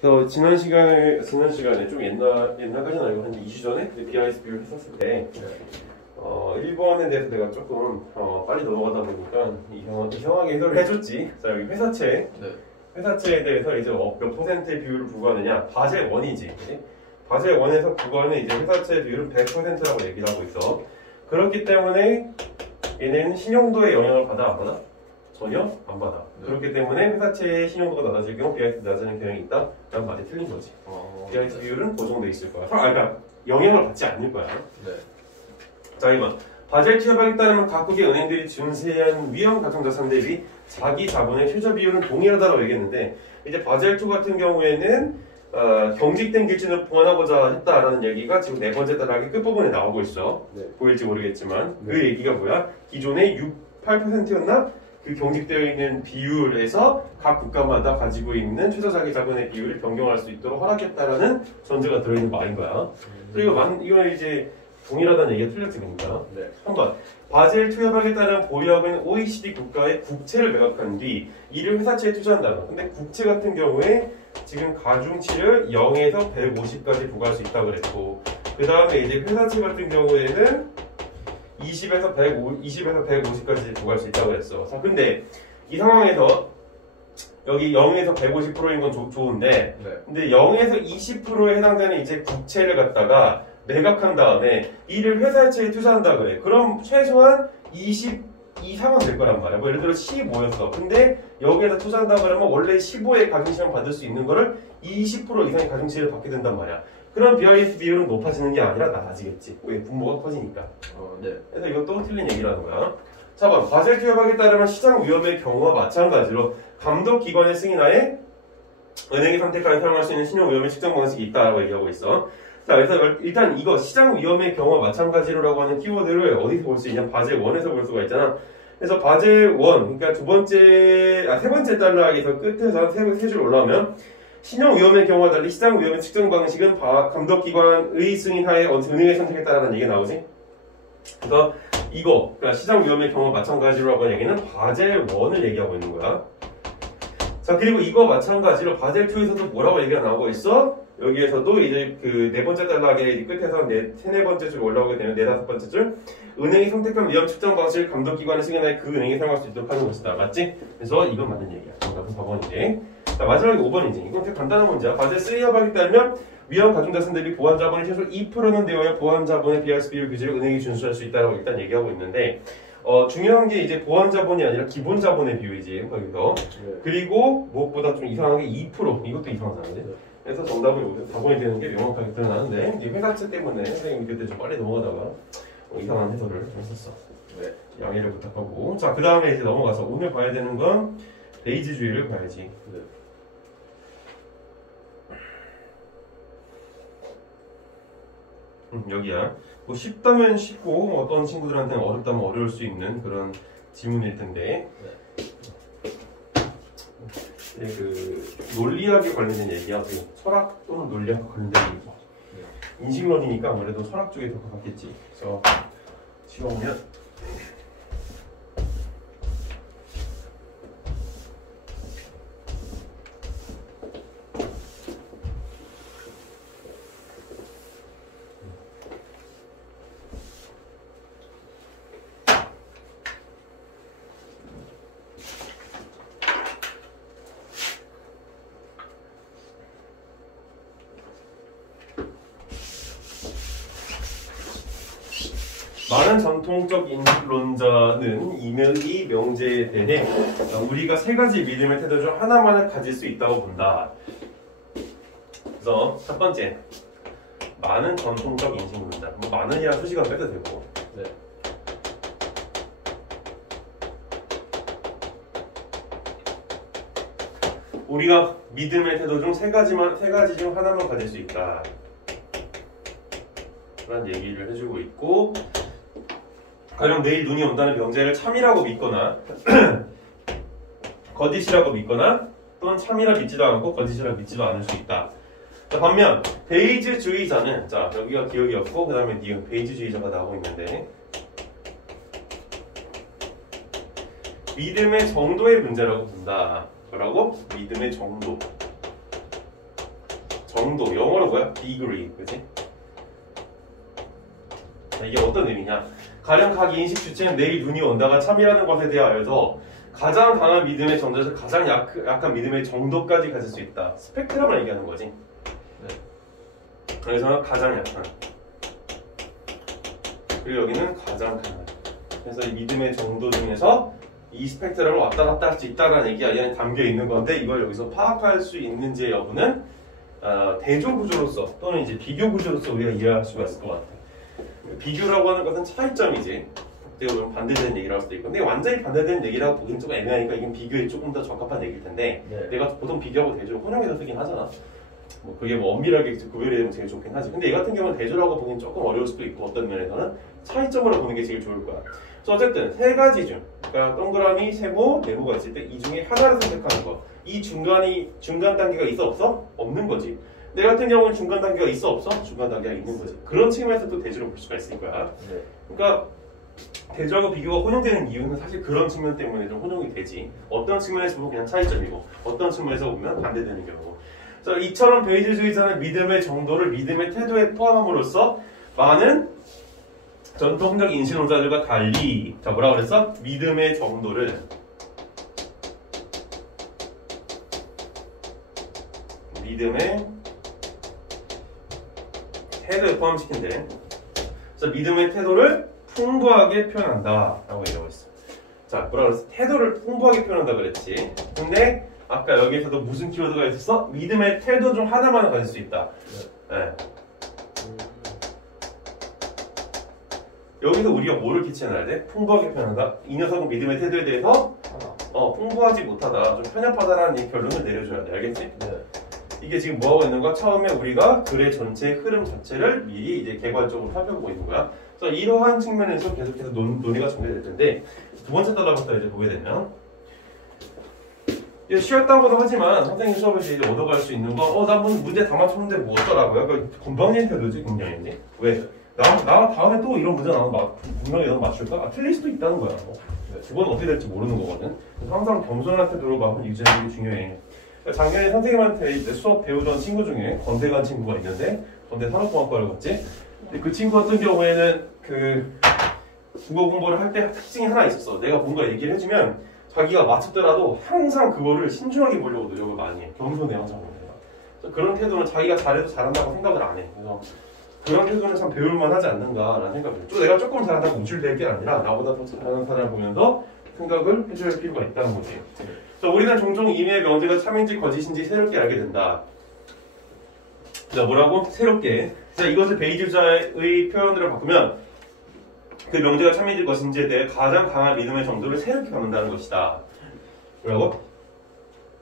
그래서 지난 시간에 좀 옛날까지는 아니고 한 2주 전에 BIS 비율 했었을 때 1번에 대해서 내가 조금 빨리 넘어가다 보니까 이상하게 해설을 해줬지. 자, 여기 회사채. 회사채에 대해서 이제 몇 퍼센트의 비율을 부과하느냐. 바젤 1이지. 바젤 1에서 부과하는 이제 회사채 비율은 100%라고 얘기를 하고 있어. 그렇기 때문에 얘는 신용도에 영향을 받아, 안 받아? 전혀 안 받아. 그렇기 때문에 회사채의 신용도가 낮아질 경우 BIS 낮아지는 경향이 있다? 라는 말이 틀린 거지. BIS 비율은 고정돼 있을 거야. 그러니까 영향을 받지 않을 거야. 자, 2번. 바젤 투협에 따르면 각국의 은행들이 준수한 위험 가정자산 대비 자기 자본의 최저 비율은 동일하다고 얘기했는데, 이제 바젤 2 같은 경우에는 경직된 기준을 보완하고자 했다라는 얘기가 지금 네 번째 단락의 끝부분에 나오고 있어. 보일지 모르겠지만 그 얘기가 뭐야? 기존의 8%였나? 그 경직되어 있는 비율에서 각 국가마다 가지고 있는 최저 자기 자본의 비율을 변경할 수 있도록 허락했다라는 전제가 들어있는 말인 거야. 그래서 이거는 이제 동일하다는 얘기가 틀렸지, 그러니까. 한번 바젤 투협약에 따른 보유하고 있는 OECD 국가의 국채를 매각한 뒤 이를 회사채에 투자한다. 근데 국채 같은 경우에 지금 가중치를 0에서 150까지 부과할 수 있다고 그랬고, 그 다음에 이제 회사채 같은 경우에는 20에서 150까지 부과할 수 있다고 했어. 자, 근데 이 상황에서 여기 0에서 150%인 건 좋은데, 근데 0에서 20%에 해당되는 이제 국채를 갖다가 매각한 다음에 이를 회사채에 투자한다 그래. 그럼 최소한 20 이상은 될 거란 말이야. 뭐 예를 들어 15였어. 근데 여기에다 투자한다 그러면 원래 15의 가중치만 받을 수 있는 거를 20% 이상의 가중치를 받게 된단 말이야. 그럼 BIS 비율은 높아지는 게 아니라 낮아지겠지. 왜? 분모가 커지니까. 그래서 이것도 틀린 얘기라는 거야. 4번. 바젤 투협약에 따르면 시장 위험의 경우와 마찬가지로 감독기관의 승인하에 은행이 선택하여 사용할 수 있는 신용 위험의 측정 방식이 있다라고 얘기하고 있어. 자, 그래서 일단 이거 시장 위험의 경우와 마찬가지로라고 하는 키워드를 어디서 볼 수 있냐? 바젤 1에서 볼 수가 있잖아. 그래서 바젤 1, 그러니까 세 번째 단락에서 끝에서 세 줄 올라오면 신용 위험의 경우와 달리 시장 위험의 측정 방식은 감독기관의 승인하에 은행의 선택에 따라는 얘기가 나오지. 그래서 이거, 그러니까 시장 위험의 경우와 마찬가지로라고 하는 얘기는 바젤 1을 얘기하고 있는 거야. 자, 그리고 이거 마찬가지로 바젤 2에서도 뭐라고 얘기가 나오고 있어? 여기에서도 이제 그 네 번째 단락의 끝에서 네 번째 줄 올라오게 되면 다섯 번째 줄 은행이 선택한 위험 측정 방식을 감독기관의 승인하에 그 은행이 사용할 수 있도록 하는 것이다. 맞지? 그래서 이건 맞는 얘기야. 정답은 4번이지. 자, 마지막에 5번이지. 이건 되게 간단한 문제야. 바젤 3협약에 따르면 위험 가중자산 대비 보완 자본이 최소 2%는 되어야 보완 자본의 BIS 비율 규제를 은행이 준수할 수 있다고 일단 얘기하고 있는데, 중요한 게 이제 보완 자본이 아니라 기본 자본의 비율이지. 거기서. 그리고 무엇보다 좀 이상한 게 2%. 이것도 이상하잖아요. 그래서 정답은 4번이 되는 게 명확하게 드러나는데, 이게 회사채 때문에 선생님이 그때 좀 빨리 넘어가다가 이상한 해설을 좀 했었어. 양해를 부탁하고. 자, 그 다음에 이제 넘어가서 오늘 봐야 되는 건 베이지주의를 봐야지. 여기야. 뭐 쉽다면 쉽고 어떤 친구들한테는 어렵다면 어려울 수 있는 그런 지문일 텐데, 그 논리학에 관련된 얘기야. 철학 또는 논리학과 관련된 얘기. 인식론이니까 아무래도 철학 쪽에 더 가깝겠지. 그래서 지워보면 많은 전통적 인식론자는 이 명제에 대해 우리가 세 가지 믿음의 태도 중 하나만을 가질 수 있다고 본다. 그래서 첫 번째, 많은 전통적 인식론자. 뭐 많은이란 수식어 빼도 되고. 우리가 믿음의 태도 중 세 가지 중 하나만 가질 수 있다. 라는 얘기를 해주고 있고, 가령 내일 눈이 온다는 명제를 참이라고 믿거나 거짓이라고 믿거나 또는 참이라 믿지도 않고 거짓이라 믿지도 않을 수 있다. 자, 반면 베이지주의자는, 자, 여기가 기억이었고 그 다음에 니은 베이지주의자가 나오고 있는데, 믿음의 정도의 문제라고 본다. 뭐라고? 믿음의 정도. 정도. 영어로 뭐야? degree. 그치? 이게 어떤 의미냐? 가령 각 인식 주체는 내일 눈이 온다가 참이라는 것에 대하여서 가장 강한 믿음의 정도에서 가장 약한 믿음의 정도까지 가질 수 있다. 스펙트럼을 얘기하는 거지. 네. 그래서 가장 약한. 그리고 여기는 가장 강한. 그래서 이 믿음의 정도 중에서 이 스펙트럼을 왔다 갔다 할 수 있다는 얘기가 이 안에 담겨 있는 건데 이걸 여기서 파악할 수 있는지의 여부는 대조 구조로서 또는 이제 비교 구조로서 우리가 이해할 수가 있을 것 같아요. 비교라고 하는 것은 차이점이지. 어떻게 보면 반대되는 얘기를 할 수도 있고, 근데 완전히 반대되는 얘기라고 보기는 좀 애매하니까 이건 비교에 조금 더 적합한 얘기일 텐데, 네. 내가 보통 비교하고 대조를 혼용해서 쓰긴 하잖아. 뭐 그게 뭐 엄밀하게 구별이 되면 제일 좋긴 하지. 근데 이 같은 경우는 대조라고 보기는 조금 어려울 수도 있고, 어떤 면에서는 차이점으로 보는 게 제일 좋을 거야. 그래서 어쨌든 세 가지 중, 그러니까 동그라미, 세모, 네모가 있을 때 이 중에 하나를 선택하는 거. 이 중간 단계가 있어 없어? 없는 거지. 내 같은 경우는 중간 단계가 있어 없어? 중간 단계가 있는 거지. 그런 측면에서 또 대조를 볼 수가 있을 거야. 네. 그러니까 대조하고 비교가 혼용되는 이유는 사실 그런 측면 때문에 좀 혼용이 되지. 어떤 측면에서 보면 그냥 차이점이고 어떤 측면에서 보면 반대되는 경우고. 그래서 이처럼 베이지주의자는 믿음의 정도를 믿음의 태도에 포함함으로써 많은 전통적 인신론자들과 달리 자 뭐라 그랬어? 믿음의 정도를 믿음의 태도에 포함시킨대. 그래서 믿음의 태도를 풍부하게 표현한다 라고 얘기하고 있어. 자 뭐라 그랬어? 태도를 풍부하게 표현한다 그랬지. 근데 아까 여기에서도 무슨 키워드가 있었어? 믿음의 태도 중 하나만 가질 수 있다. 네. 여기서 우리가 뭐를 캐치해놔야 돼? 풍부하게 표현한다. 이 녀석은 믿음의 태도에 대해서 풍부하지 못하다, 좀 편협하다라는 결론을 내려줘야 돼. 알겠지? 네. 이게 지금 뭐하고 있는 거야? 처음에 우리가 글의 전체 흐름 자체를 미리 이제 개괄적으로 살펴보고 있는 거야. 그래서 이러한 측면에서 계속해서 논의가 전개될 텐데, 두 번째 단락부터 이제 보게 되면, 쉬웠다고도 하지만 선생님 수업에서 이제 얻어갈 수 있는 거, 나 문제 다 맞췄는데 뭐 어쩌라고요? 그 건방진 태도지, 굉장히. 왜? 나 다음에 또 이런 문제 나오면 분명히 너도 맞출까? 틀릴 수도 있다는 거야. 그건 어떻게 될지 모르는 거거든. 그래서 항상 겸손한 태도로 마음을 유지하는 게 중요해. 작년에 선생님한테 이제 수업 배우던 친구 중에 건대 간 친구가 있는데, 건대 산업공학과를 갔지. 근데 그 친구 같은 경우에는 그 국어 공부를 할 때 특징이 하나 있었어. 내가 뭔가 얘기를 해주면 자기가 맞췄더라도 항상 그거를 신중하게 보려고 노력을 많이 해. 겸손해 항상. 그래서 그런 태도는 자기가 잘해도 잘한다고 생각을 안 해. 그래서 그런 태도는 참 배울만 하지 않는가라는 생각을 해. 또 내가 조금 잘한다고 우쭐댈 게 아니라 나보다 더 잘하는 사람을 보면서 생각을 해줄 필요가 있다는 거지. 자, 우리는 종종 임의의 명제가 참인지 거짓인지 새롭게 알게 된다. 자, 뭐라고? 새롭게. 자, 이것을 베이지주의자의 표현으로 바꾸면 그 명제가 참인지 것인지에 대해 가장 강한 믿음의 정도를 새롭게 갖는다는 것이다. 뭐라고?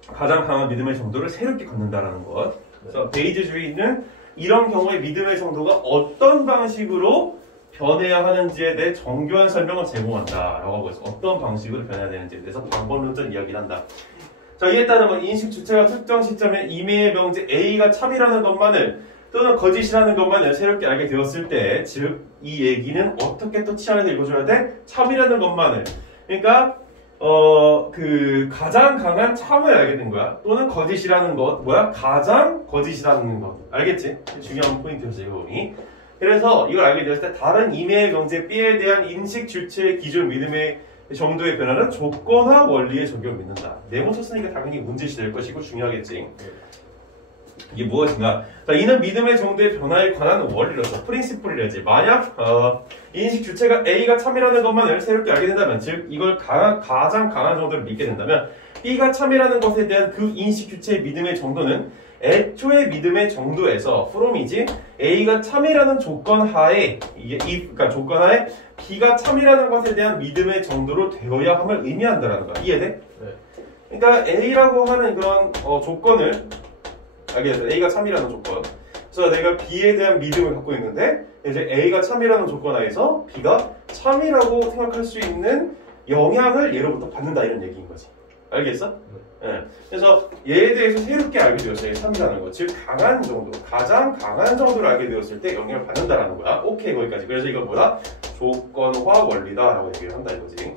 가장 강한 믿음의 정도를 새롭게 갖는다라는 것. 그래서 베이지주의는 이런 경우에 믿음의 정도가 어떤 방식으로 변해야 하는지에 대해 정교한 설명을 제공한다 라고 하고 있어. 어떤 방식으로 변해야 되는지에 대해서 방법론적 이야기를 한다. 자, 이에 따르면 인식 주체가 특정 시점에 임의의 명제 A가 참이라는 것만을 또는 거짓이라는 것만을 새롭게 알게 되었을 때, 즉 이 얘기는 어떻게 또 치환해서 읽어줘야 돼? 참이라는 것만을. 그러니까 그 가장 강한 참을 알게 된 거야. 또는 거짓이라는 것, 뭐야? 가장 거짓이라는 것. 알겠지? 중요한 포인트였어, 이거 보니. 그래서 이걸 알게 되었을 때 다른 임의의 명제 B에 대한 인식 주체의 기준 믿음의 정도의 변화는 조건화 원리에 적용을 믿는다. 네모 쳤으니까 당연히 문제시 될 것이고 중요하겠지. 이게 무엇인가? 자, 이는 믿음의 정도의 변화에 관한 원리로서 프린시플이라지. 만약 인식 주체가 A가 참이라는 것만을 새롭게 알게 된다면, 즉 이걸 가장 강한 정도를 믿게 된다면 B가 참이라는 것에 대한 그 인식 주체의 믿음의 정도는 애초의 믿음의 정도에서 from이지 A가 참이라는 조건 하에 그러니까 조건 하에 B가 참이라는 것에 대한 믿음의 정도로 되어야 함을 의미한다라는 거야. 이해돼? 네. 그러니까 A라고 하는 그런 조건을 알게 돼서 A가 참이라는 조건. 그래서 내가 B에 대한 믿음을 갖고 있는데 이제 A가 참이라는 조건 하에서 B가 참이라고 생각할 수 있는 영향을 예로부터 받는다 이런 얘기인 거지. 알겠어? 네. 그래서 얘에 대해서 새롭게 알게 되었어요. 참이라는 거. 즉 강한 정도, 가장 강한 정도를 알게 되었을 때 영향을 받는다라는 거야. 오케이, 거기까지. 그래서 이거 뭐다? 조건화 원리다라고 얘기를 한다 이거지.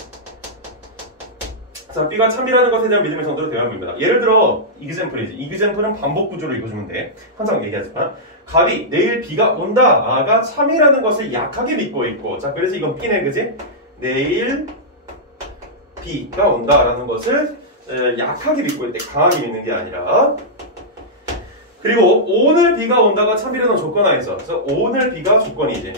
자, B가 참이라는 것에 대한 믿음의 정도를 대화합니다. 예를 들어 이그젬플이지. 이그젬플은 반복 구조로 읽어주면 돼. 항상 얘기하지만 갑이 내일 비가 온다. 아가 참이라는 것을 약하게 믿고 있고, 자, 그래서 이건 B네, 그지? 내일 비가 온다라는 것을 약하게 믿고 있대. 강하게 믿는 게 아니라. 그리고 오늘 비가 온다가 참이라는 조건하에서, 그래서 오늘 비가 조건이지.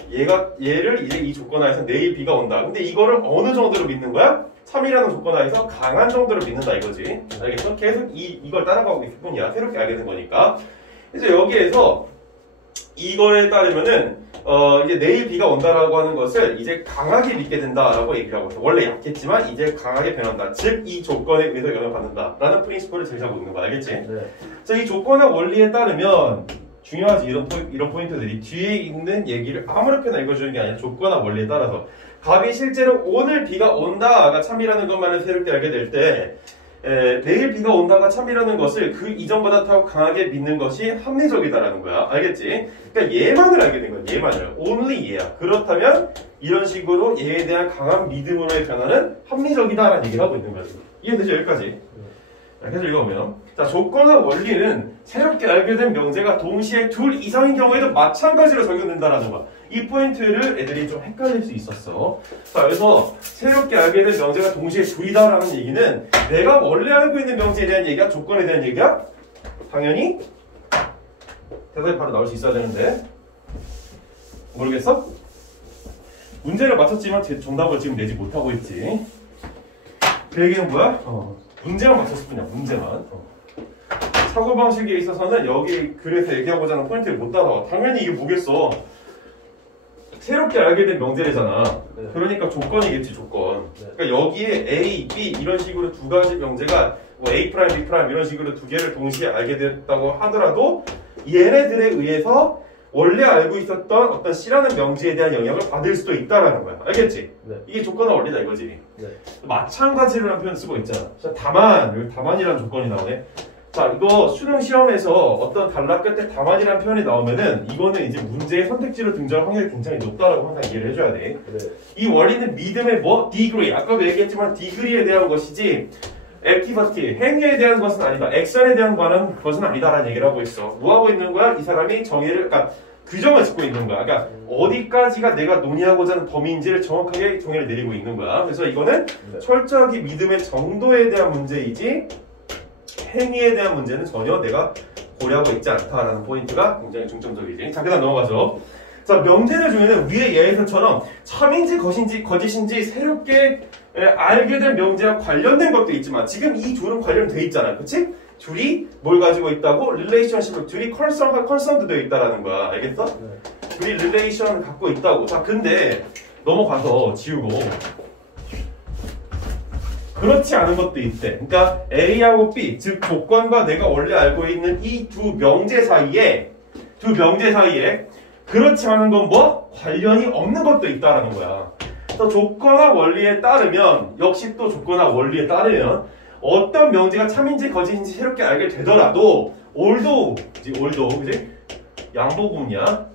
얘를 이제 이 조건하에서 내일 비가 온다. 근데 이거를 어느 정도로 믿는 거야? 참이라는 조건하에서 강한 정도로 믿는다 이거지. 알겠어? 계속 이걸 따라가고 있을 뿐이야. 새롭게 알게 된 거니까. 그래서 여기에서 이거에 따르면은 이제 내일 비가 온다라고 하는 것을 이제 강하게 믿게 된다라고 얘기를 하고 있어. 원래 약했지만 이제 강하게 변한다. 즉 이 조건에 의해서 영향을 받는다라는 프린시플을 제시하고 있는 거 알겠지? 네. 자, 이 조건의 원리에 따르면 중요하지. 이런 포인트들이 뒤에 있는 얘기를 아무렇게나 읽어주는 게 아니라 조건과 원리에 따라서 갑이 실제로 오늘 비가 온다가 참이라는 것만을 새롭게 알게 될 때 내일 비가 온다가 참이라는 것을 그 이전보다 더 강하게 믿는 것이 합리적이다라는 거야. 알겠지? 그러니까 얘만을 알게 된 거야. 얘만을. only 얘야. 그렇다면 이런 식으로 얘에 대한 강한 믿음으로의 변화는 합리적이다라는 얘기를 하고 있는 거야. 이해되죠? 여기까지. 계속 읽어보면, 자, 조건과 원리는 새롭게 알게 된 명제가 동시에 둘 이상인 경우에도 마찬가지로 적용된다라는 거야. 이 포인트를 애들이 좀 헷갈릴 수 있었어. 자, 그래서 새롭게 알게 된 명제가 동시에 둘이다라는 얘기는 내가 원래 알고 있는 명제에 대한 얘기야? 조건에 대한 얘기야? 당연히 대답이 바로 나올 수 있어야 되는데 모르겠어? 문제를 맞췄지만 정답을 지금 내지 못하고 있지. 그 얘기는 뭐야? 문제만 맞췄을 뿐이야. 문제만. 사고방식에 있어서는 여기 글에서 얘기하고자 하는 포인트를 못 따라와. 당연히 이게 뭐겠어. 새롭게 알게 된 명제래잖아. 네. 그러니까 조건이겠지, 조건. 네. 그러니까 여기에 A, B 이런 식으로 두 가지 명제가 뭐 A', B' 이런 식으로 두 개를 동시에 알게 됐다고 하더라도 얘네들에 의해서 원래 알고 있었던 어떤 C라는 명제에 대한 영향을 받을 수도 있다라는 거야. 알겠지? 네. 이게 조건과 원리다 이거지. 네. 마찬가지라는 표현 쓰고 있잖아. 자, 다만, 여기 다만이라는 조건이 나오네. 자, 이거 수능 시험에서 어떤 단락 끝에 다만이라는 표현이 나오면은 이거는 이제 문제의 선택지로 등장할 확률이 굉장히 높다라고 항상 이해를 해줘야 돼. 네. 이 원리는 믿음의 뭐? degree. 아까도 얘기했지만 degree에 대한 것이지 activity, 행위에 대한 것은 아니다. 액션에 대한 것은 아니다라는 얘기를 하고 있어. 뭐 하고 있는 거야? 이 사람이 정의를, 그러니까 규정을 짓고 있는 거야. 그러니까 어디까지가 내가 논의하고자 하는 범위인지를 정확하게 정의를 내리고 있는 거야. 그래서 이거는 네. 철저하게 믿음의 정도에 대한 문제이지 행위에 대한 문제는 전혀 내가 고려하고 있지 않다라는 포인트가 굉장히 중점적이지. 자, 그 다음 넘어가죠. 자, 명제들 중에는 위의 예에서처럼 참인지 거짓인지 새롭게 알게 된 명제와 관련된 것도 있지만 지금 이 둘은 관련돼 있잖아. 그치? 둘이 뭘 가지고 있다고? 릴레이션십을 둘이 컨선드 되어 있다라는 거야. 알겠어? 네. 둘이 릴레이션을 갖고 있다고. 자, 근데 넘어가서 지우고 그렇지 않은 것도 있대. 그러니까 A하고 B, 즉 조건과 내가 원래 알고 있는 이 두 명제 사이에 그렇지 않은 건 뭐? 관련이 없는 것도 있다라는 거야. 그래서 조건과 원리에 따르면 역시 또 조건과 원리에 따르면 어떤 명제가 참인지 거짓인지 새롭게 알게 되더라도 올도 그지? 양보구문이야.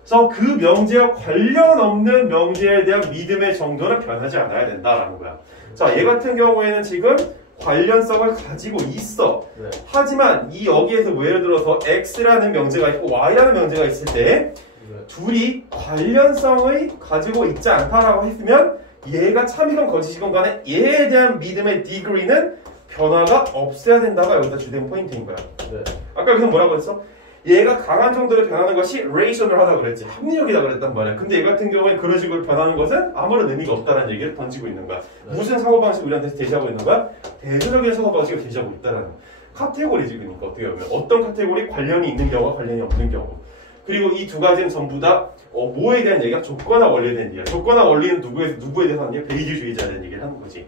그래서 그 명제와 관련 없는 명제에 대한 믿음의 정도는 변하지 않아야 된다라는 거야. 자, 얘 같은 경우에는 지금 관련성을 가지고 있어. 네. 하지만 이 여기에서 뭐 예를 들어서 X라는 명제가 있고 Y라는 명제가 있을 때 네. 둘이 관련성을 가지고 있지 않다라고 했으면 얘가 참이건 거짓이건 간에 얘에 대한 믿음의 degree는 변화가 없어야 된다가 여기서 주된 포인트인 거야. 네. 아까 여기서 뭐라고 했어? 얘가 강한 정도로 변하는 것이 레이셔널하다 그랬지. 합리적이다 그랬단 말이야. 근데 얘 같은 경우에 그런 식으로 변하는 것은 아무런 의미가 없다는 얘기를 던지고 있는 거야. 네. 무슨 사고방식을 우리한테 제시하고 있는 거야? 대조적인 사고방식을 제시하고 있다는 카테고리지. 그러니까 어떻게 보면 어떤 카테고리? 관련이 있는 경우와 관련이 없는 경우. 그리고 이 두 가지는 전부 다 뭐에 대한 얘기가 조건과 원리에 대한 얘기야. 조건과 원리는 누구에 대해서 하는 게 베이지주의자에 대한 얘기를 하는 거지.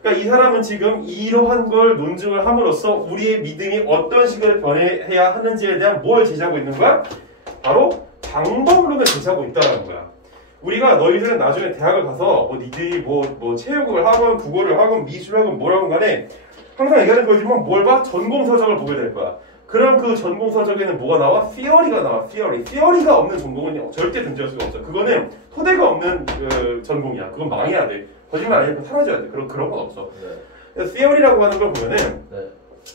그러니까 이 사람은 지금 이러한 걸 논증을 함으로써 우리의 믿음이 어떤 식으로 변해야 하는지에 대한 뭘 제시하고 있는 거야? 바로 방법론을 제시하고 있다는 거야. 우리가 너희들은 나중에 대학을 가서 니들이 뭐 체육을 하건 국어를 하건 미술을 하건 뭐라건 간에 항상 얘기하는 거지만 뭘 봐? 전공서적을 보게 될 거야. 그럼 그 전공서적에는 뭐가 나와? theory가 나와. theory가 없는 전공은 절대 존재할 수가 없어. 그거는 토대가 없는 전공이야. 그건 망해야 돼. 거짓말 아니고 사라져야 돼. 그런 건 없어. 네. theory라고 하는 걸 보면은 네.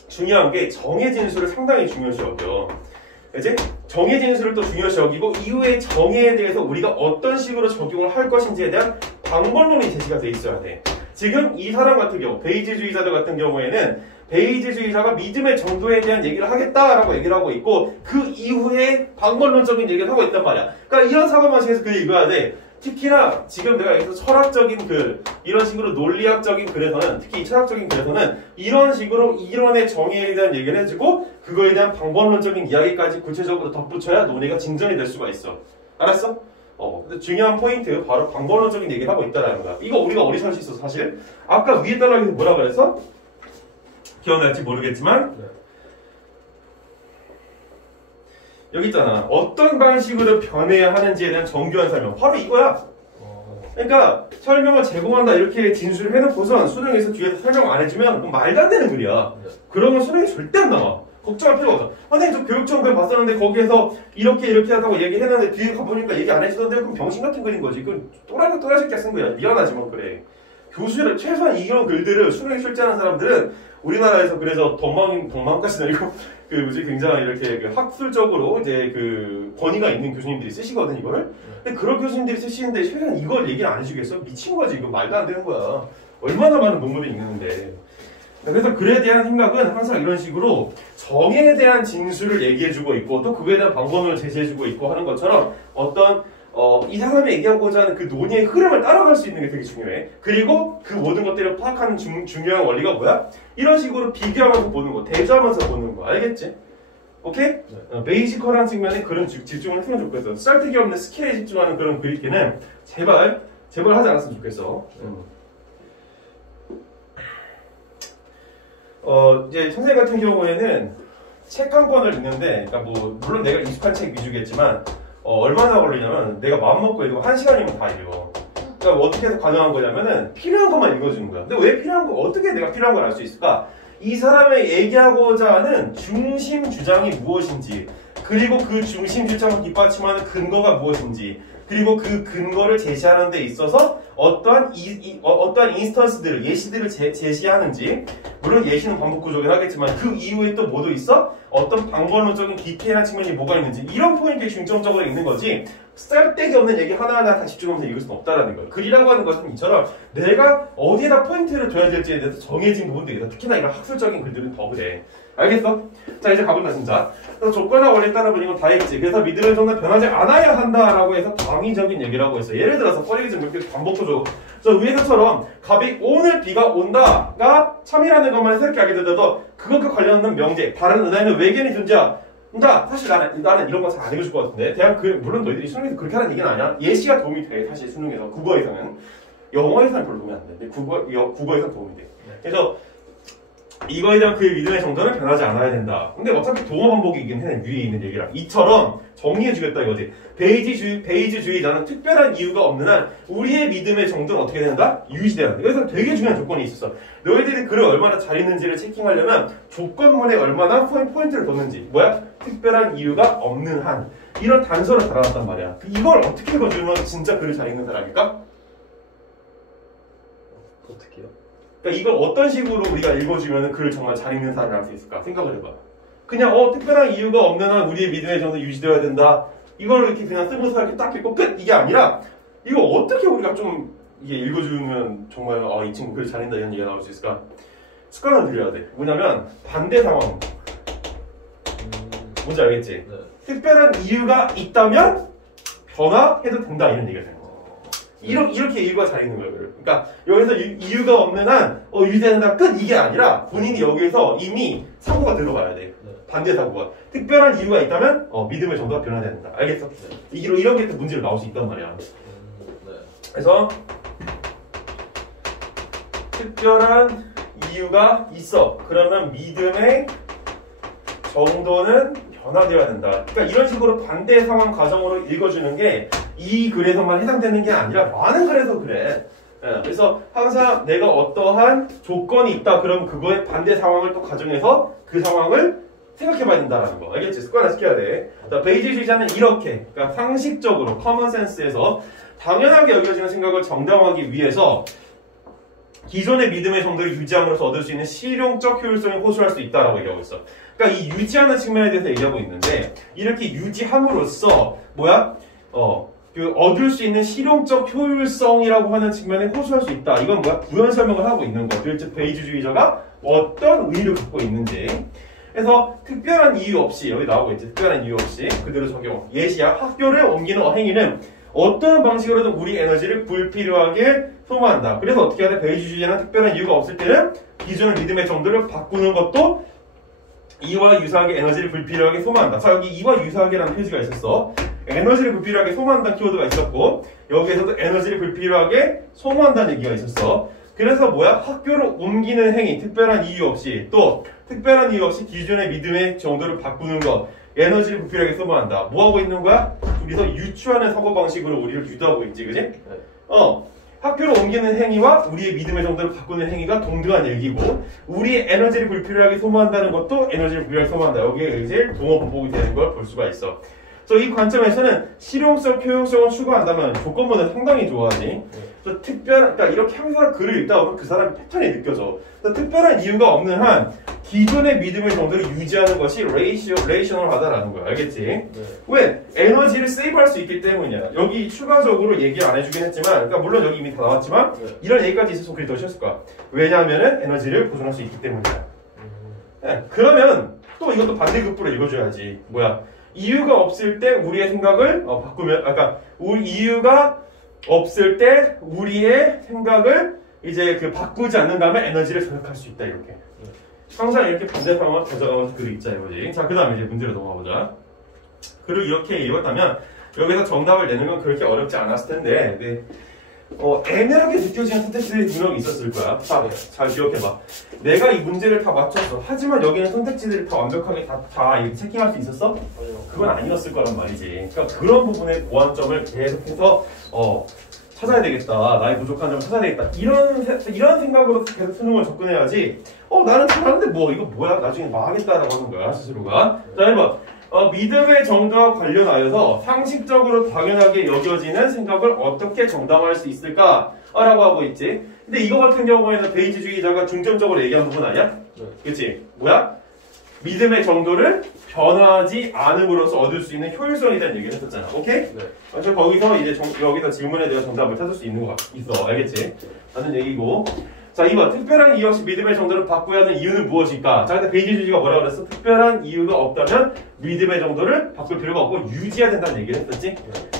중요한 게 정해진 수를 상당히 중요시 여겨. 이제 정해진 수를 또 중요시 여기고 이후에 정의에 대해서 우리가 어떤 식으로 적용을 할 것인지에 대한 방법론이 제시가 돼 있어야 돼. 지금 이 사람 같은 경우, 베이지주의자들 같은 경우에는 베이지주의자가 믿음의 정도에 대한 얘기를 하겠다라고 얘기를 하고 있고 그 이후에 방법론적인 얘기를 하고 있단 말이야. 그러니까 이런 사고방식에서 그 읽어야 돼. 특히나 지금 내가 여기서 철학적인 글, 이런 식으로 논리학적인 글에서는, 특히 이 철학적인 글에서는 이런 식으로 이론의 정의에 대한 얘기를 해주고 그거에 대한 방법론적인 이야기까지 구체적으로 덧붙여야 논의가 진전이 될 수가 있어. 알았어? 근데 중요한 포인트, 바로 방법론적인 얘기를 하고 있다는 거야. 이거 우리가 어디서 할 수 있어, 사실? 아까 위에 달라기서 뭐라 그랬어? 기억날지 모르겠지만 여기 있잖아. 어떤 방식으로 변해야 하는지에 대한 정교한 설명. 바로 이거야. 그러니까 설명을 제공한다 이렇게 진술을 해놓고선 수능에서 뒤에서 설명 안 해주면 그건 말도 안 되는 글이야. 그러면 수능이 절대 안 나와. 걱정할 필요가 없어. 선생님 저 교육청 글 봤었는데 거기에서 이렇게 하다고 얘기했는데 뒤에 가보니까 얘기 안 해주던데 그럼 병신 같은 글인 거지. 그건 또라이새끼 쓴 거야. 미안하지만 그래. 교수를 최소한 이런 글들을 수능에 출제하는 사람들은 우리나라에서 그래서 덕망까지는 아니고 굉장히 이렇게 학술적으로 이제 권위가 있는 교수님들이 쓰시거든 이거를. 근데 그런 교수님들이 쓰시는데 최소한 이걸 얘기를 안 해주겠어? 미친 거지. 이거 말도 안 되는 거야. 얼마나 많은 논문이 있는데. 그래서 글에 대한 생각은 항상 이런 식으로 정의에 대한 진술을 얘기해주고 있고 또 그거에 대한 방법을 제시해주고 있고 하는 것처럼 어떤 이 사람이 얘기하고자 하는 그 논의의 흐름을 따라갈 수 있는 게 되게 중요해. 그리고 그 모든 것들을 파악하는 중요한 원리가 뭐야? 이런 식으로 비교하면서 보는 거, 대조하면서 보는 거. 알겠지? 오케이? 네. 베이지컬한 측면에 그런 집중을 했으면 좋겠어. 쌀데기 없는 스킬에 집중하는 그런 글귀는 제발 하지 않았으면 좋겠어. 이제 선생님 같은 경우에는 책 한 권을 읽는데, 그러니까 물론 내가 익숙한 책 위주겠지만, 얼마나 걸리냐면, 내가 마음먹고 읽으면 1시간이면 다 읽어. 그러니까 어떻게 해서 가능한 거냐면은, 필요한 것만 읽어주는 거야. 근데 왜 필요한 거, 어떻게 내가 필요한 걸 알 수 있을까? 이 사람의 얘기하고자 하는 중심 주장이 무엇인지, 그리고 그 중심 주장을 뒷받침하는 근거가 무엇인지, 그리고 그 근거를 제시하는 데 있어서 어떠한 인스턴스들을, 예시들을 제시하는지, 물론 예시는 반복 구조긴 하겠지만 그 이후에 또 뭐도 있어? 어떤 방법론적인 디테일한 측면이 뭐가 있는지 이런 포인트에 중점적으로 있는 거지 쌀데기 없는 얘기 하나하나 다 집중하면서 읽을 수는 없다는 거예요. 글이라고 하는 것은 이처럼 내가 어디에다 포인트를 둬야 될지에 대해서 정해진 부분도 있어. 특히나 이런 학술적인 글들은 더 그래. 알겠어? 자 이제 가볼까 진짜. 그래서 조건과 원리에 따라 보니 건 다 했지. 그래서 믿음의 정도는 변하지 않아야 한다라고 해서 당위적인 얘기를 하고 있어. 예를 들어서 퍼리즘 이렇게 반복구조. 그래서 위에서처럼 갑이 오늘 비가 온다가 참이라는 것만 새롭게 알게 되더라도 그것과 관련된 명제, 다른 의도에는 외견이 존재한다. 사실 나는 이런 거 잘 안 읽어줄 것 같은데. 물론 너희들이 수능에서 그렇게 하는 얘기는 아니야. 예시가 도움이 돼. 사실 수능에서. 국어에서는. 영어에서는 별로 도움이 안 돼. 근데 국어에서는 도움이 돼. 그래서 이거에 대한 그의 믿음의 정도는 변하지 않아야 된다. 근데 어차피 동어 반복이긴 해. 위에 있는 얘기랑. 이처럼 정리해주겠다 이거지. 베이지주의자는 특별한 이유가 없는 한 우리의 믿음의 정도는 어떻게 된다? 유지돼야 된다. 여기서 되게 중요한 조건이 있었어. 너희들이 글을 얼마나 잘 읽는지를 체킹하려면 조건문에 얼마나 포인트를 뒀는지. 뭐야? 특별한 이유가 없는 한. 이런 단서를 달아놨단 말이야. 이걸 어떻게 읽어주면 진짜 글을 잘 읽는 사람일까? 어떻게요? 그러니까 이걸 어떤 식으로 우리가 읽어주면 글을 정말 잘 읽는 사람이 할 수 있을까? 생각을 해봐. 그냥 특별한 이유가 없는 한 우리의 믿음의 정도 유지되어야 된다. 이걸 이렇게 그냥 스무스하게 딱 읽고 끝! 이게 아니라 이거 어떻게 우리가 좀 이게 읽어주면 정말 이 친구 글 잘 읽는다 이런 얘기가 나올 수 있을까? 습관을 들여야 돼. 뭐냐면 반대 상황. 뭔지 알겠지? 네. 특별한 이유가 있다면 변화해도 된다 이런 얘기가 되는 거야. 이렇게 이유가 잘 있는 거예요. 그러니까 여기서 이유가 없는 한 유지된다 끝 이게 아니라 본인이 여기에서 이미 사고가 들어가야 돼. 반대 사고가. 특별한 이유가 있다면 믿음의 정도가 변화해야 된다. 알겠어? 이런 게 또 문제로 나올 수 있단 말이야. 그래서 특별한 이유가 있어. 그러면 믿음의 정도는 변화되어야 된다. 그러니까 이런 식으로 반대 상황 가정으로 읽어주는 게 이 글에서만 해당되는 게 아니라 많은 글에서 그래. 그래서 항상 내가 어떠한 조건이 있다. 그럼 그거의 반대 상황을 또 가정해서 그 상황을 생각해봐야 된다는 거. 알겠지? 습관화 시켜야 돼. 베이지주의자는 이렇게, 그러니까 상식적으로 커먼센스에서 당연하게 여겨지는 생각을 정당화하기 위해서 기존의 믿음의 정도를 유지함으로써 얻을 수 있는 실용적 효율성을 호소할 수 있다라고 얘기하고 있어. 그러니까 이 유지하는 측면에 대해서 얘기하고 있는데 이렇게 유지함으로써 뭐야? 그 얻을 수 있는 실용적 효율성이라고 하는 측면에 호소할 수 있다. 이건 뭐야? 부연 설명을 하고 있는 거. 즉 베이지주의자가 어떤 의의를 갖고 있는지. 그래서 특별한 이유 없이 여기 나오고 있지. 특별한 이유 없이 그대로 적용. 예시야. 학교를 옮기는 행위는 어떤 방식으로든 우리 에너지를 불필요하게 소모한다. 그래서 어떻게 해야 돼? 베이지주의자는 특별한 이유가 없을 때는 기존의 믿음의 정도를 바꾸는 것도 이와 유사하게 에너지를 불필요하게 소모한다. 자, 여기 이와 유사하게라는 표시가 있었어. 에너지를 불필요하게 소모한다는 키워드가 있었고 여기에서도 에너지를 불필요하게 소모한다는 얘기가 있었어. 그래서 뭐야? 학교를 옮기는 행위, 특별한 이유 없이 또 특별한 이유 없이 기존의 믿음의 정도를 바꾸는 것, 에너지를 불필요하게 소모한다. 뭐 하고 있는 거야? 둘이서 유추하는 사고방식으로 우리를 유도하고 있지, 그지? 학교를 옮기는 행위와 우리의 믿음의 정도를 바꾸는 행위가 동등한 얘기고 우리의 에너지를 불필요하게 소모한다는 것도 에너지를 불필요하게 소모한다. 여기에 이제 동어 반복이 되는 걸 볼 수가 있어. 그래서 이 관점에서는 실용성, 효용성을 추구한다면 조건부는 상당히 좋아하지. 그래서 그러니까 이렇게 항상 글을 읽다 보면 그 사람의 패턴이 느껴져. 특별한 이유가 없는 한 기존의 믿음의 정도를 유지하는 것이 레이셔널하다라는 거야. 알겠지? 네. 왜? 에너지를 세이브할 수 있기 때문이야. 여기 추가적으로 얘기 안 해주긴 했지만, 그러니까 물론 여기 이미 다 나왔지만 이런 얘기까지 있어서 글이 더 쉬웠을 거야. 왜냐하면은 에너지를 보존할 수 있기 때문이야. 네. 그러면 또 이것도 반대급부로 읽어줘야지. 뭐야? 이유가 없을 때 우리의 생각을 바꾸면, 아까 이유가 없을 때 우리의 생각을 이제 바꾸지 않는다면 에너지를 절약할 수 있다. 이렇게. 항상 이렇게 반대 상황을 가져가면서 글을 읽자 이거지. 자, 그 다음에 이제 문제로 넘어가보자. 글을 이렇게 읽었다면 여기서 정답을 내는 건 그렇게 어렵지 않았을 텐데 네. 애매하게 느껴지는 선택지들이 분명히 있었을 거야. 자, 잘 기억해봐. 내가 이 문제를 다 맞췄어. 하지만 여기는 선택지들이 다 완벽하게 다 이렇게 체킹할 수 있었어? 그건 아니었을 거란 말이지. 그러니까 그런 부분의 보완점을 계속해서 찾아야 되겠다. 나의 부족한 점을 찾아야 되겠다. 이런 생각으로 계속 수능을 접근해야지. 나는 잘하는데 이거 뭐야? 나중에 망하겠다라고 하는 거야, 스스로가. 자, 1번. 믿음의 정도와 관련하여서 상식적으로 당연하게 여겨지는 생각을 어떻게 정당화할 수 있을까? 라고 하고 있지. 근데 이거 같은 경우에는 베이지주의자가 중점적으로 얘기한 부분 아니야? 그치? 뭐야? 믿음의 정도를 변하지 않음으로써 얻을 수 있는 효율성에 대한 얘기를 했었잖아. 오케이? 네. 그래서 거기서 이제 여기서 질문에 대한 정답을 찾을 수 있는 거 있어. 알겠지? 라는 얘기고. 자, 2번. 특별한 이유 없이 믿음의 정도를 바꿔야 하는 이유는 무엇일까? 자, 근데 베이지주의가 뭐라고 그랬어? 특별한 이유가 없다면 믿음의 정도를 바꿀 필요가 없고 유지해야 된다는 얘기를 했었지?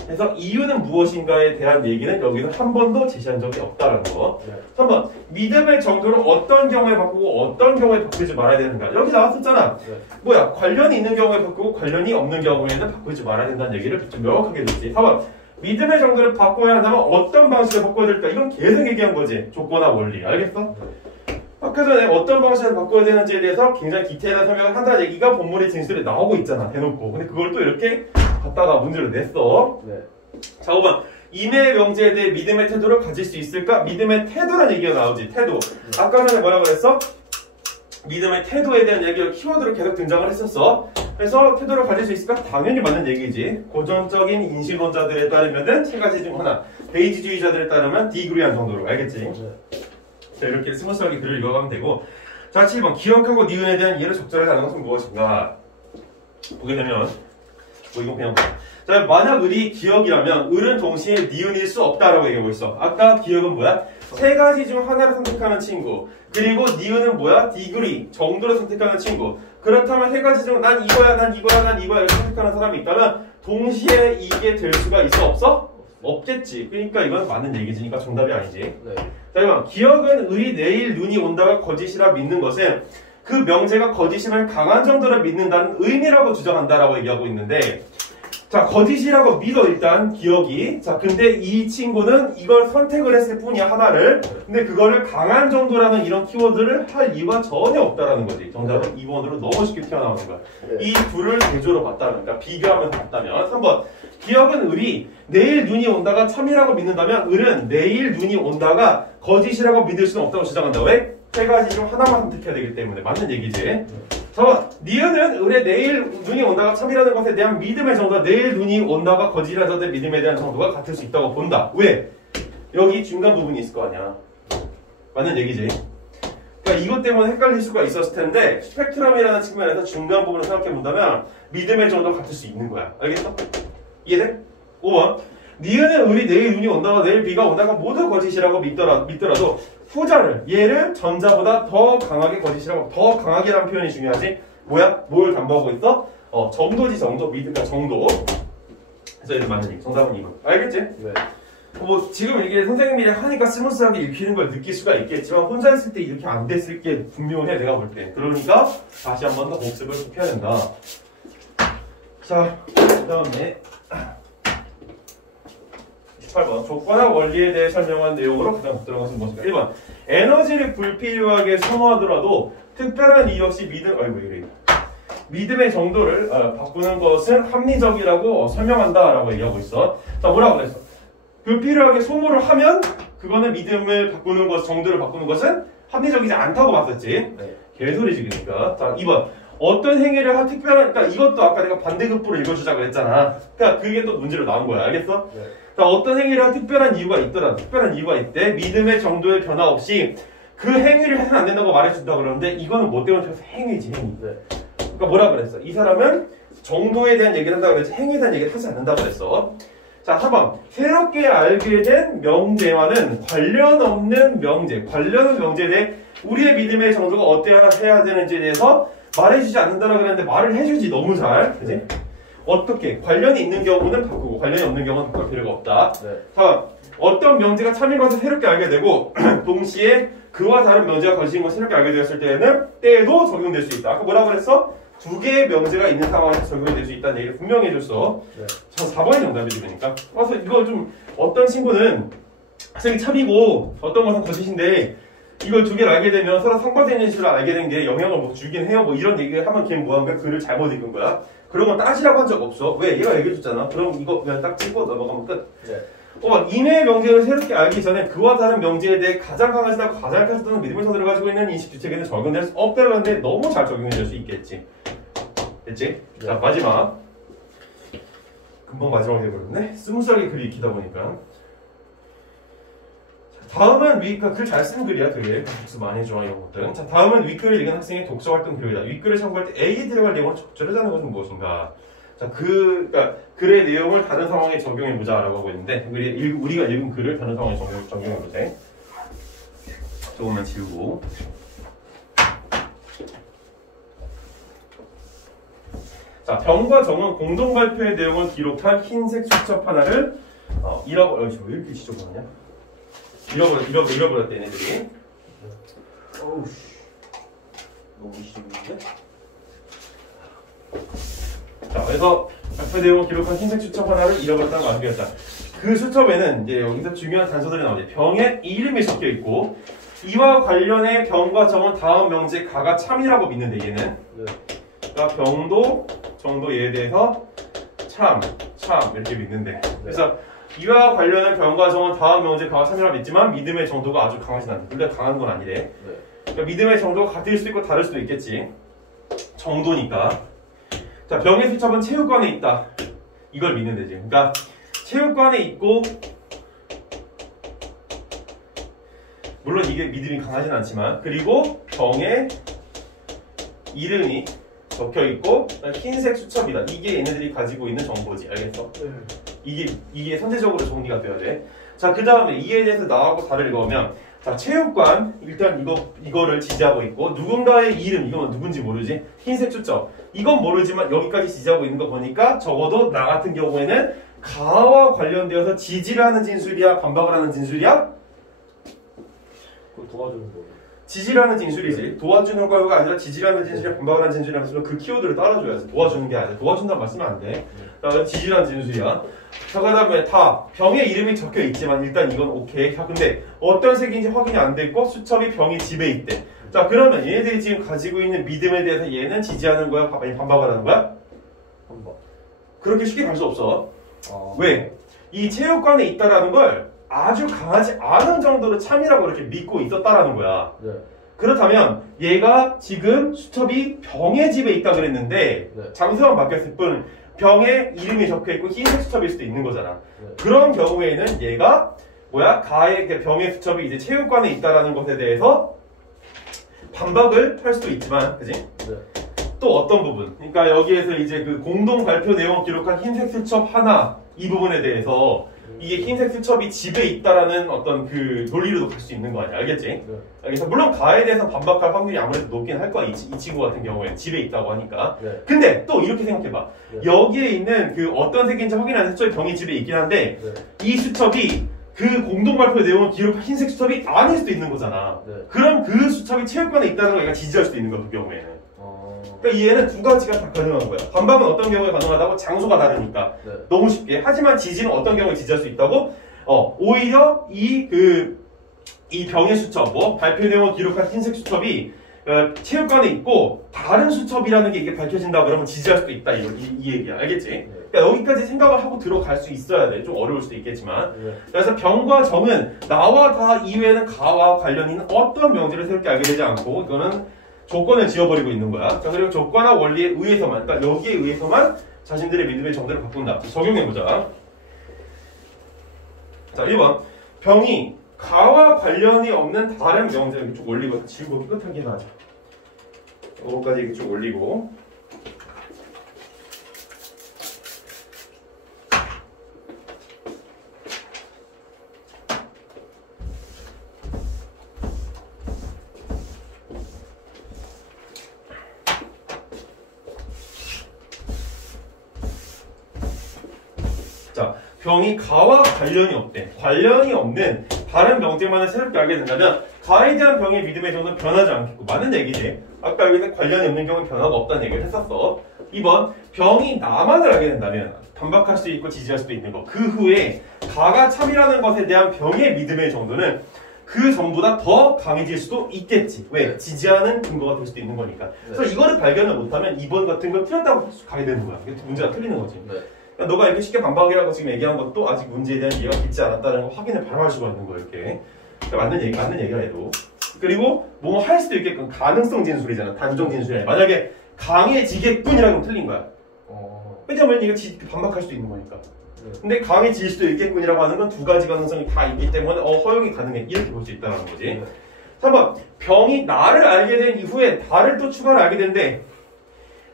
그래서 이유는 무엇인가에 대한 얘기는 여기서 한 번도 제시한 적이 없다라는 거. 3번. 믿음의 정도를 어떤 경우에 바꾸고 어떤 경우에 바꾸지 말아야 되는가? 여기 나왔었잖아. 뭐야? 관련이 있는 경우에 바꾸고 관련이 없는 경우에는 바꾸지 말아야 된다는 얘기를 좀 명확하게 줬지. 4번. 믿음의 정도를 바꿔야 한다면 어떤 방식으로 바꿔야 될까? 이건 계속 얘기한 거지. 조건화 원리. 알겠어? 아까 전에 어떤 방식으로 바꿔야 되는지에 대해서 굉장히 디테일한 설명을 한다는 얘기가 본문의 진술에 나오고 있잖아. 대놓고. 근데 그걸 또 이렇게 갖다가 문제로 냈어. 네. 자, 5번. 인해의 명제에 대해 믿음의 태도를 가질 수 있을까? 믿음의 태도라는 얘기가 나오지. 태도. 아까 전에 뭐라고 그랬어? 믿음의 태도에 대한 얘기가 키워드로 계속 등장을 했었어. 그래서 태도를 가질 수 있을까? 당연히 맞는 얘기지. 고전적인 인식론자들에 따르면은 세 가지 중 하나. 베이지주의자들에 따르면 디그리한 정도로. 알겠지? 자, 이렇게 스무스하게 글을 읽어가면 되고. 자, 7번. 기억하고 니은에 대한 이해를 적절하게 하는 것은 무엇인가? 보게 되면 이건 그냥 자, 만약 을이 기억이라면 을은 동시에 니은일 수 없다라고 얘기하고 있어. 아까 기억은 뭐야? 세 가지 중 하나를 선택하는 친구. 그리고 니은은 뭐야? 디그리, 정도를 선택하는 친구. 그렇다면 세 가지 중 난 이거야, 난 이거야, 난 이거야 이렇게 선택하는 사람이 있다면 동시에 이게 될 수가 있어? 없어? 없겠지. 그러니까 이건 맞는 얘기지니까 정답이 아니지. 네. 자, 이번 기억은 을이 내일 눈이 온다가 거짓이라 믿는 것은 그 명제가 거짓임을 강한 정도로 믿는다는 의미라고 주장한다라고 얘기하고 있는데 자, 거짓이라고 믿어 일단 기억이. 자, 근데 이 친구는 이걸 선택을 했을 뿐이야, 하나를. 근데 그거를 강한 정도라는 이런 키워드를 할 이유가 전혀 없다라는 거지. 정답은 2번으로 너무 쉽게 튀어나오는 거야. 이 둘을 대조로 봤다면, 그러니까 비교하면서 봤다면 3번. 기억은 을이 내일 눈이 온다가 참이라고 믿는다면 을은 내일 눈이 온다가 거짓이라고 믿을 수는 없다고 주장한다. 왜? 세 가지 중 하나만 선택해야 되기 때문에. 맞는 얘기지. 4번. 니은은 을의 내일 눈이 온다가 참이라는 것에 대한 믿음의 정도와 내일 눈이 온다가 거짓이라는 것의 믿음에 대한 정도가 같을 수 있다고 본다. 왜? 여기 중간 부분이 있을 거 아니야. 맞는 얘기지. 그러니까 이것 때문에 헷갈릴 수가 있었을 텐데 스펙트럼이라는 측면에서 중간 부분을 생각해 본다면 믿음의 정도가 같을 수 있는 거야. 알겠어? 이해돼? 5번. 니은은 우리 내일 눈이 온다가 내일 비가 온다가 모두 거짓이라고 믿더라도 후자를 얘를 전자보다 더 강하게 거짓이라고 더 강하게라는 표현이 중요하지. 뭐야? 뭘 담보하고 있어? 정도지 정도. 그러니까 정도. 그래서 얘는 맞는 얘기. 정답은 2번. 알겠지? 네. 뭐 지금 이게 선생님이 하니까 스무스하게 읽히는 걸 느낄 수가 있겠지만 혼자 있을 때 이렇게 안 됐을 게 분명해 내가 볼 때. 그러니까 다시 한 번 더 복습을 꼭 해야 된다. 자, 그 다음에 18번 조건과 원리에 대해 설명한 내용으로 가장 들어가신 것입니다. 1번 에너지를 불필요하게 소모하더라도 특별한 이유 없이 믿음의 정도를 바꾸는 것은 합리적이라고 설명한다라고 얘기하고 있어. 자, 뭐라고 그랬어? 불필요하게 소모를 하면 그거는 믿음을 바꾸는 것, 정도를 바꾸는 것은 합리적이지 않다고 봤었지. 네. 개소리지 그러니까. 자, 2번 어떤 행위를 한 특별한, 그러니까 이것도 아까 내가 반대급부로 읽어주자고 했잖아. 그러니까 그게 또 문제로 나온 거야. 알겠어? 네. 자, 어떤 행위를 한 특별한 이유가 있더라. 특별한 이유가 있대. 믿음의 정도의 변화 없이 그 행위를 해서는 안 된다고 말해준다 그러는데 이거는 뭐 때문에 행위지, 행위. 네. 그러니까 뭐라 그랬어? 이 사람은 정도에 대한 얘기를 한다고 그랬지 행위에 대한 얘기를 하지 않는다고 그랬어. 자, 4번 새롭게 알게 된 명제와는 관련 없는 명제, 관련 없는 명제에 대해 우리의 믿음의 정도가 어때야 해야 되는지에 대해서 말해주지 않는다라고 그랬는데 말을 해주지 너무 잘. 그지? 어떻게? 관련이 있는 경우는 바꾸고 관련이 없는 경우는 바꿀 필요가 없다. 네. 4번 어떤 명제가 참인 것을 새롭게 알게 되고 동시에 그와 다른 명제가 거짓인 것을 새롭게 알게 되었을 때에도 적용될 수 있다. 아까 뭐라고 그랬어? 두 개의 명제가 있는 상황에서 적용이 될 수 있다는 얘기를 분명히 해줬어. 네. 저 4번이 정답이지 그러니까. 그래서 이거 좀 어떤 친구는 학생이 참이고 어떤 것은 거짓인데 이걸 두 개를 알게 되면 서로 상반되는 실을 알게 된 게 영향을 뭐 주긴 해요. 뭐 이런 얘기를 하면 걔는 뭐한 거야? 글을 잘못 읽은 거야. 그런 건 따지라고 한 적 없어. 왜? 얘가 얘기해줬잖아. 그럼 이거 그냥 딱 찍고 넘어가면 끝. 네. 이내의 명제를 새롭게 알기 전에 그와 다른 명제에 대해 가장 강하지도 가장 약하지도 믿음의 정도를 가지고 있는 인식 주체에는 적용될 수 없다고 하는데 너무 잘 적용이 될 수 있겠지. 됐지? 네. 자, 마지막. 금방 마지막이 되버렸네. 스무스하게 글이 익히다 보니까. 자, 다음은 그러니까 글 잘 쓰는 글이야, 되게. 복습 많이 해줘, 이런 것들. 자, 다음은 윗글을 읽은 학생의 독서 활동 기록이다. 윗글을 참고할 때 A에 들어갈 내용을 적절하자는 것은 무엇인가? 자, 그러니까 글의 내용을 다른 상황에 적용해보자라고 하고 있는데, 우리가 읽은 글을 다른 상황에 적용해보자. 조금만 지우고. 자, 병과 정은 공동 발표의 내용을 기록한 흰색 수첩 하나를 왜 이렇게 지저분하냐? 잃어버렸대 얘네들이. 어우 너무 지저분한데? 자, 그래서 발표 내용을 기록한 흰색 수첩 하나를 잃어버렸다는 걸 알게 했다. 그 수첩에는 이제 여기서 중요한 단서들이 나오죠. 병에 이름이 적혀 있고 이와 관련해 병과 정은 다음 명제 가가 참이라고 믿는데 얘는. 네. 그러니까 병도 정도 얘에 대해서 참 이렇게 믿는데. 그래서 이와 관련한 병과 정은 다음 명제 가와 참이라 믿지만 믿음의 정도가 아주 강하진 않다. 근데 강한 건 아니래. 네. 그러니까 믿음의 정도가 같을 수도 있고 다를 수도 있겠지. 정도니까. 자, 병의 수첩은 체육관에 있다. 이걸 믿는 데지. 그러니까 체육관에 있고 물론 이게 믿음이 강하진 않지만 그리고 병의 이름이 적혀있고 흰색 수첩이다. 이게 얘네들이 가지고 있는 정보지. 알겠어? 네. 이게 선제적으로 정리가 돼야 돼. 자, 그 다음에 이에 대해서 나하고 다를 읽으면 자, 체육관 일단 이거를 지지하고 있고 누군가의 이름 이건 누군지 모르지. 흰색 수첩 이건 모르지만 여기까지 지지하고 있는 거 보니까 적어도 나 같은 경우에는 가와 관련되어서 지지를 하는 진술이야 반박을 하는 진술이야? 그거 도와주는 거. 지지를 하는 진술이지. 도와주는 거가 아니라 지지를 하는 진술이야 반박을 하는 진술이야. 그래서 그 키워드를 따라줘야지. 도와주는 게 아니라 도와준다는 말 쓰면 안 돼. 자, 지지를 하는 진술이야. 자, 그 다음에 다 병의 이름이 적혀 있지만 일단 이건 오케이. 자, 근데 어떤 색인지 확인이 안 돼 있고 수첩이 병의 집에 있대. 자, 그러면 얘네들이 지금 가지고 있는 믿음에 대해서 얘는 지지하는 거야? 반박을 하는 거야? 반박. 그렇게 쉽게 갈 수 없어. 아. 왜? 이 체육관에 있다라는 걸 아주 강하지 않은 정도로 참이라고 이렇게 믿고 있었다라는 거야. 네. 그렇다면 얘가 지금 수첩이 병의 집에 있다 그랬는데 네. 장소만 바뀌었을 뿐 병에 이름이 적혀있고 흰색 수첩일 수도 있는 거잖아. 네. 그런 경우에는 얘가 뭐야? 가의 병의 수첩이 이제 체육관에 있다라는 것에 대해서 반박을 할 수도 있지만, 그지? 네. 또 어떤 부분? 그러니까 여기에서 이제 그 공동 발표 내용을 기록한 흰색 수첩 하나 이 부분에 대해서 이게 흰색 수첩이 집에 있다라는 어떤 그 논리로도 갈 수 있는 거 아니야, 알겠지? 네. 그래서 물론 가에 대해서 반박할 확률이 아무래도 높긴 할 거야. 이 친구 같은 경우에는 집에 있다고 하니까. 네. 근데 또 이렇게 생각해봐. 네. 여기에 있는 그 어떤 색인지 확인하는 수첩이 병이 집에 있긴 한데 네. 이 수첩이 그 공동 발표 내용을 기록한 흰색 수첩이 아닐 수도 있는 거잖아. 네. 그럼 그 수첩이 체육관에 있다는 걸 얘가 지지할 수도 있는 거야, 그 경우에는. 그러니까 얘는 두 가지가 다 가능한 거야. 반박은 어떤 경우에 가능하다고? 장소가 다르니까. 네. 너무 쉽게. 하지만 지지는 어떤 경우에 지지할 수 있다고? 오히려 이 병의 수첩, 발표 내용을 기록한 흰색 수첩이 체육관에 있고 다른 수첩이라는 게 이게 밝혀진다 그러면 지지할 수도 있다. 이 얘기야. 알겠지? 네. 그러니까 여기까지 생각을 하고 들어갈 수 있어야 돼. 좀 어려울 수도 있겠지만. 네. 그래서 병과 정은 나와 다 이외에는 가와 관련 있는 어떤 명제를 새롭게 알게 되지 않고 이거는 조건을 지어버리고 있는 거야. 자, 그리고 조건과 원리에 의해서만, 그러니까 여기에 의해서만 자신들의 믿음의 정도를 바꾼다. 적용해보자. 자, 1번. 병이 가와 관련이 없는 다른 명제 이렇게 쭉 올리고 지우고 깨끗하게 해놔자. 이거까지 이렇게 쭉 올리고. 자, 병이 가와 관련이 없대. 관련이 없는 다른 명제만을 새롭게 알게 된다면 가에 대한 병의 믿음의 정도는 변하지 않겠고 맞는 얘기지. 아까 여기서 관련이 없는 경우는 변화가 없다는 얘기를 했었어. 2번 병이 나만을 알게 된다면 반박할 수 있고 지지할 수도 있는 거. 그 후에 가가 참이라는 것에 대한 병의 믿음의 정도는 그 전보다 더 강해질 수도 있겠지. 왜? 지지하는 근거가 될 수도 있는 거니까. 그래서 이거를 발견을 못하면 2번 같은 거 틀렸다고 가게 되는 거야. 문제가 틀리는 거지. 네. 그러니까 너가 이렇게 쉽게 반박이라고 지금 얘기한 것도 아직 문제에 대한 이해가 깊지 않았다는 걸 확인을 바로 할 수가 있는 거야, 이렇게. 그러니까 맞는 얘기가 해도. 그리고 뭐 할 수도 있게끔 가능성 진술이잖아. 단정 진술이 아니라. 만약에 강해지겠군이라는 건 틀린 거야. 왜냐면 이거 반박할 수도 있는 거니까. 근데 강해질 수도 있겠군이라고 하는 건 두 가지 가능성이 다 있기 때문에 허용이 가능해. 이렇게 볼 수 있다는 거지. 3번. 병이 나를 알게 된 이후에 나를 또 추가로 알게 된대.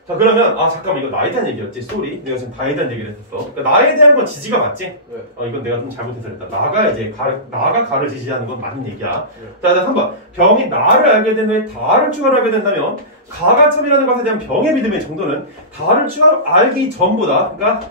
자, 그러면 잠깐만 이거 나에 대한 얘기였지. 쏘리. 내가 지금 나에 대한 얘기를 했었어. 그러니까 나에 대한 건 지지가 맞지? 네. 이건 내가 좀 잘못해서 그랬다. 나가 가를 지지하는 건 맞는 얘기야. 자, 3번. 병이 나를 알게 된 후에 다를 추가로 알게 된다면 가가 참이라는 것에 대한 병의 믿음의 정도는 다를 추가로 알기 전보다, 그러니까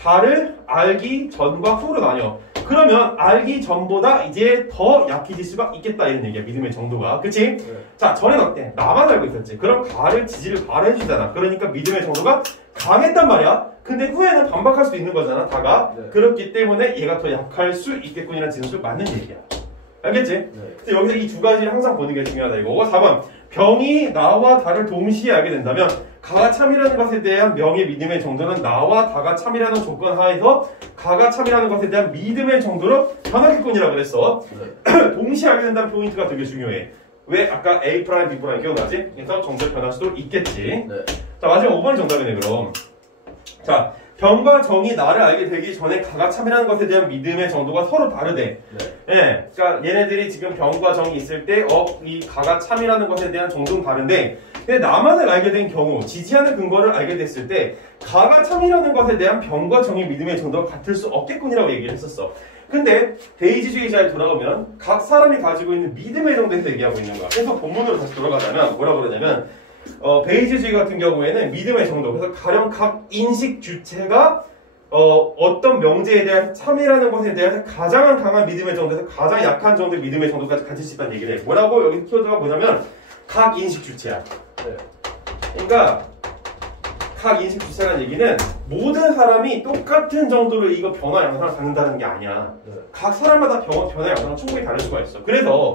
다를 알기 전과 후로 나뉘어. 그러면 알기 전보다 이제 더 약해질 수가 있겠다 이런 얘기야. 믿음의 정도가. 그치? 자, 전엔 어때? 나만 알고 있었지. 그럼 가를 지지를 바로 해주잖아. 그러니까 믿음의 정도가 강했단 말이야. 근데 후에는 반박할 수도 있는 거잖아. 다가. 그렇기 때문에 얘가 더 약할 수 있겠군이라는 진술 맞는 얘기야. 알겠지? 그래서 여기서 이 두 가지를 항상 보는 게 중요하다 이거고. 4번. 병이 나와 다를 동시에 알게 된다면 가가 참이라는 것에 대한 명의 믿음의 정도는 나와 다가 참이라는 조건 하에서 가가 참이라는 것에 대한 믿음의 정도로 변하겠군이라고 그랬어. 동시에 알게 된다는 포인트가 되게 중요해. 왜? 아까 A 프라임, B 프라임 기억나지? 그래서 정답 변할 수도 있겠지. 자, 마지막 5번이 정답이네 그럼. 자, 병과 정이 나를 알게 되기 전에 가가 참이라는 것에 대한 믿음의 정도가 서로 다르대. 예, 그러니까 얘네들이 지금 병과 정이 있을 때 이 가가 참이라는 것에 대한 정도는 다른데 근데 나만을 알게 된 경우 지지하는 근거를 알게 됐을 때 가가 참이라는 것에 대한 병과 정의 믿음의 정도가 같을 수 없겠군이라고 얘기를 했었어. 근데 데이지주의자에 돌아가면 각 사람이 가지고 있는 믿음의 정도에서 얘기하고 있는 거야. 그래서 본문으로 다시 돌아가자면 뭐라고 그러냐면 베이지주의 같은 경우에는 믿음의 정도, 그래서 가령 각 인식 주체가 어떤 명제에 대한 참이라는 것에 대해서 가장 강한 믿음의 정도에서 가장 약한 정도의 믿음의 정도까지 가질 수 있다는 얘기를 해. 뭐라고 여기 키워드가 뭐냐면 각 인식 주체야. 그러니까 각 인식 주체라는 얘기는 모든 사람이 똑같은 정도로 이거 변화 양상을 갖는다는 게 아니야. 각 사람마다 변화 양상은 충분히 다를 수가 있어. 그래서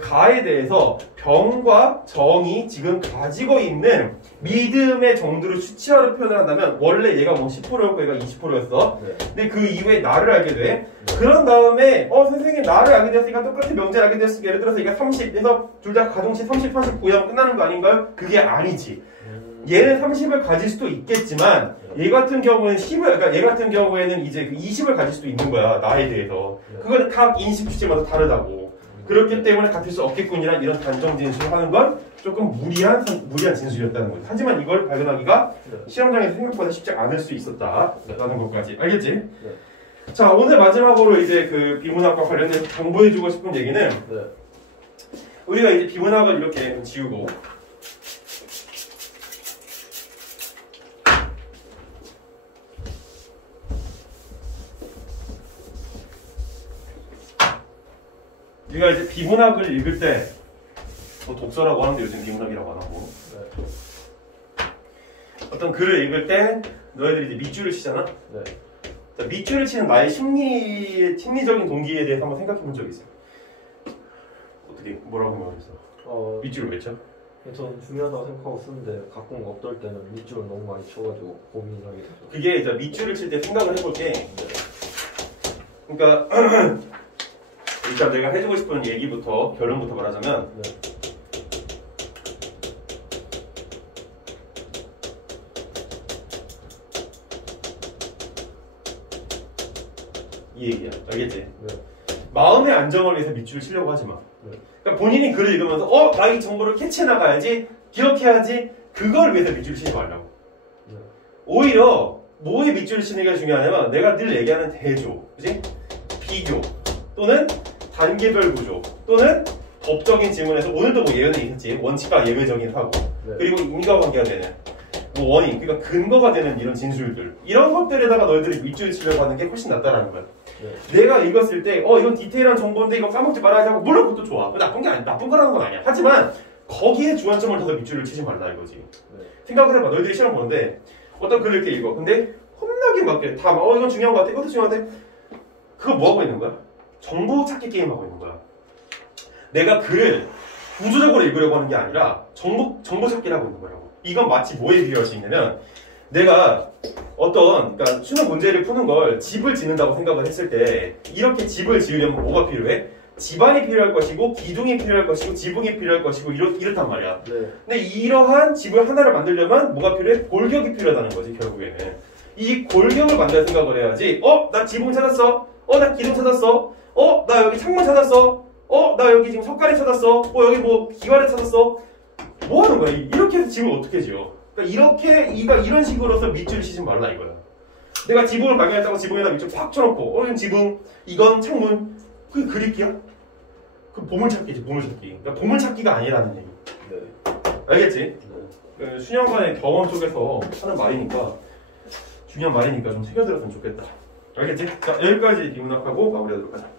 가에 대해서 병과 정이 지금 가지고 있는 믿음의 정도를 수치화로 표현을 한다면 원래 얘가 뭐 10%였고 얘가 20%였어. 근데 그 이후에 나를 알게 돼. 그런 다음에 선생님 나를 알게 됐으니까 똑같은 명제를 알게 됐으니까 예를 들어서 얘가 30에서 둘 다 가중치 30, 39면 끝나는 거 아닌가요? 그게 아니지. 얘는 30을 가질 수도 있겠지만 얘 같은 경우는 10을 그러니까 얘 같은 경우에는 이제 20을 가질 수도 있는 거야. 나에 대해서. 그거는 각 인식 주체마다 다르다고. 그렇기 때문에 같을 수 없겠군이란 이런 단정 진술을 하는 건 조금 무리한 진술이었다는 거죠. 하지만 이걸 발견하기가 시험장에서 생각보다 쉽지 않을 수 있었다라는 것까지. 알겠지? 자, 오늘 마지막으로 이제 그 비문학과 관련해서 정보해주고 싶은 얘기는 우리가 이제 비문학을 이렇게 지우고 우리가 이제 비문학을 읽을 때 독서라고 하는데 요즘 비문학이라고 안 하고 어떤 글을 읽을 때 너희들이 이제 밑줄을 치잖아? 자, 밑줄을 치는 나의 심리적인 동기에 대해서 한번 생각해 본 적이 있어? 어떻게 뭐라고 생각했어? 밑줄을 왜 쳐? 저는 중요하다고 생각하고 쓰는데 가끔 어떨 때는 밑줄을 너무 많이 쳐가지고 고민하게 되죠. 그게 이제 밑줄을 칠 때 생각을 해볼게. 그러니까 일단 내가 해주고 싶은 얘기부터 결론부터 말하자면 이 얘기야. 알겠지? 마음의 안정을 위해서 밑줄을 치려고 하지 마. 그러니까 본인이 글을 읽으면서 나 이 정보를 캐치해 나가야지, 기억해야지, 그걸 위해서 밑줄을 치지 말라고. 오히려 뭐에 밑줄을 치는 게 중요하냐면 내가 늘 얘기하는 대조, 그지? 비교 또는 단계별 구조 또는 법적인 지문에서 오늘도 뭐 예외는 있었지. 원칙과 예외적인 사고 그리고 인과관계가 되는 뭐 원인, 그러니까 근거가 되는 이런 진술들, 이런 것들에다가 너희들이 밑줄을 치려고 하는 게 훨씬 낫다라는 거야. 내가 읽었을 때 이건 디테일한 정보인데 이거 까먹지 말아야지 하고, 물론 그것도 좋아. 나쁜 게 아니, 나쁜 거라는 건 아니야. 하지만 거기에 주안점을 둬서 밑줄을 치지 말라 이거지. 생각을 해봐. 너희들이 시험 보는데 어떤 글을 이렇게 읽어. 근데 겁나게 맞게 다 막 이건 중요한 거 같아, 이것도 중요한데, 그거 뭐 하고 있는 거야? 정보 찾기 게임 하고 있는 거야. 내가 글을 구조적으로 읽으려고 하는 게 아니라 정보 찾기를 하고 있는 거라고. 이건 마치 뭐에 비유할 수 있냐면, 내가 그러니까 수능 문제를 푸는 걸 집을 짓는다고 생각을 했을 때, 이렇게 집을 지으려면 뭐가 필요해? 집안이 필요할 것이고, 기둥이 필요할 것이고, 지붕이 필요할 것이고, 이렇단 말이야. 근데 이러한 집을 하나를 만들려면 뭐가 필요해? 골격이 필요하다는 거지, 결국에는. 이 골격을 만들 생각을 해야지. 나 지붕 찾았어. 나 기둥 찾았어. 나 여기 창문 찾았어. 나 여기 지금 석가래 찾았어. 여기 뭐 기와래 찾았어. 뭐 하는 거야? 이렇게 해서 집을 어떻게 지어? 그러니까 이런 식으로서 밑줄을 치지 말라 이거야. 내가 지붕을 발견했다고 지붕에다 밑줄 팍 쳐놓고, 이건 지붕, 이건 창문, 그게 그립기야? 그 보물찾기지, 보물찾기. 그러니까 보물찾기가 아니라는 얘기. 알겠지? 그 수년간의 경험 속에서 하는 말이니까, 중요한 말이니까 좀 새겨들었으면 좋겠다. 알겠지? 자, 여기까지 비문학하고 마무리하도록 하자.